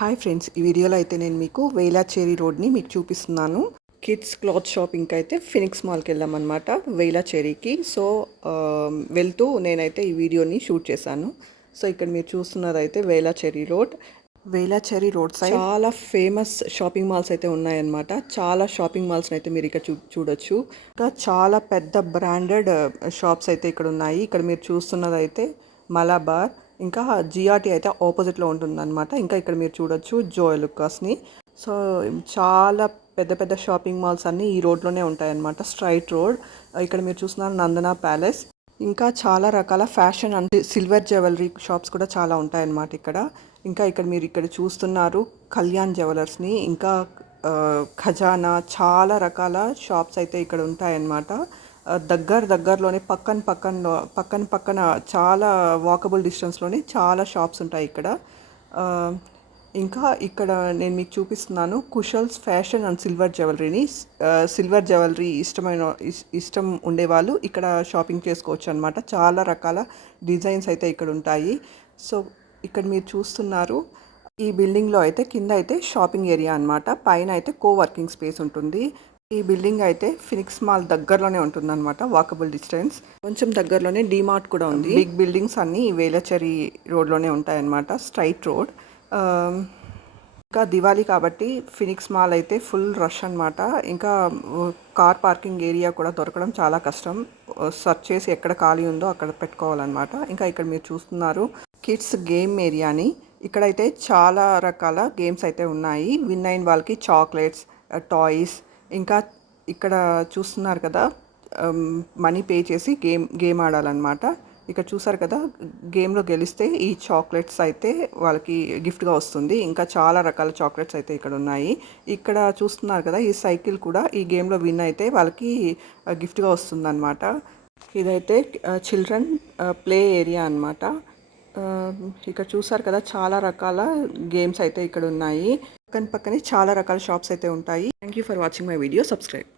Hi friends, ఈ వీడియోలో అయితే నేను మీకు వేలాచేరి రోడ్ని మీకు చూపిస్తున్నాను. కిడ్స్ క్లాత్ షాపింగ్కి అయితే ఫినిక్స్ మాల్కి వెళ్ళామన్నమాట, వేలాచేరికి. సో వెళ్తూ నేనైతే ఈ వీడియోని షూట్ చేశాను. సో ఇక్కడ మీరు చూస్తున్నది అయితే వేలాచేరి రోడ్. వేలాచేరి రోడ్ సైడ్ చాలా ఫేమస్ షాపింగ్ మాల్స్ అయితే ఉన్నాయన్నమాట. చాలా షాపింగ్ మాల్స్ని అయితే మీరు ఇక్కడ చూడొచ్చు. ఇంకా చాలా పెద్ద బ్రాండెడ్ షాప్స్ అయితే ఇక్కడ ఉన్నాయి. ఇక్కడ మీరు చూస్తున్నది అయితే మలబార్, ఇంకా జిఆర్టీ అయితే ఆపోజిట్లో ఉంటుందన్నమాట. ఇంకా ఇక్కడ మీరు చూడొచ్చు జోయ్ లుకాస్ని. సో చాలా పెద్ద పెద్ద షాపింగ్ మాల్స్ అన్నీ ఈ రోడ్లోనే ఉంటాయన్నమాట, స్ట్రైట్ రోడ్. ఇక్కడ మీరు చూస్తున్నారు నందన ప్యాలెస్. ఇంకా చాలా రకాల fashion and silver jewellery shops కూడా చాలా ఉంటాయన్నమాట ఇక్కడ. ఇంకా ఇక్కడ మీరు ఇక్కడ చూస్తున్నారు కళ్యాణ్ జ్యువెలర్స్ని, ఇంకా ఖజానా, చాలా రకాల షాప్స్ అయితే ఇక్కడ ఉంటాయన్నమాట. దగ్గరలోనే పక్కన చాలా వాకబుల్ డిస్టెన్స్లోనే చాలా షాప్స్ ఉంటాయి ఇక్కడ. ఇంకా ఇక్కడ నేను మీకు చూపిస్తున్నాను కుషల్స్ ఫ్యాషన్ అండ్ సిల్వర్ జ్యువెలరీని. సిల్వర్ జ్యువెలరీ ఇష్టం ఉండేవాళ్ళు ఇక్కడ షాపింగ్ చేసుకోవచ్చు అనమాట. చాలా రకాల డిజైన్స్ అయితే ఇక్కడ ఉంటాయి. సో ఇక్కడ మీరు చూస్తున్నారు ఈ బిల్డింగ్లో అయితే కింద అయితే షాపింగ్ ఏరియా అనమాట, పైన అయితే కోవర్కింగ్ స్పేస్ ఉంటుంది. ఈ బిల్డింగ్ అయితే ఫినిక్స్ మాల్ దగ్గరలోనే ఉంటుంది అనమాట, వాకబుల్ డిస్టెన్స్. కొంచెం దగ్గరలోనే డిమార్ట్ కూడా ఉంది. బిగ్ బిల్డింగ్స్ అన్నీ వేలచేరి రోడ్లోనే ఉంటాయన్నమాట, స్ట్రైట్ రోడ్. ఇంకా దివాళీ కాబట్టి ఫినిక్స్ మాల్ అయితే ఫుల్ రష్ అనమాట. ఇంకా కార్ పార్కింగ్ ఏరియా కూడా దొరకడం చాలా కష్టం. సెర్చ్ చేసి ఎక్కడ ఖాళీ ఉందో అక్కడ పెట్టుకోవాలన్నమాట. ఇంకా ఇక్కడ మీరు చూస్తున్నారు కిడ్స్ గేమ్ ఏరియాని. ఇక్కడైతే చాలా రకాల గేమ్స్ అయితే ఉన్నాయి. విన్ అయిన వాళ్ళకి చాక్లెట్స్, టాయ్స్. ఇంకా ఇక్కడ చూస్తున్నారు కదా, మనీ పే చేసి గేమ్ ఆడాలన్నమాట. ఇక్కడ చూసారు కదా, గేమ్లో గెలిస్తే ఈ చాక్లెట్స్ అయితే వాళ్ళకి గిఫ్ట్గా వస్తుంది. ఇంకా చాలా రకాల చాక్లెట్స్ అయితే ఇక్కడ ఉన్నాయి. ఇక్కడ చూస్తున్నారు కదా, ఈ సైకిల్ కూడా ఈ గేమ్లో విన్ అయితే వాళ్ళకి గిఫ్ట్గా వస్తుందన్నమాట. ఇదైతే చిల్డ్రన్ ప్లే ఏరియా అనమాట. ఇక్కడ చూసారు కదా, చాలా రకాల గేమ్స్ అయితే ఇక్కడ ఉన్నాయి. పక్కనే చాలా రకాల షాప్స్ అయితే ఉంటాయి. Thank you for watching my video. Subscribe.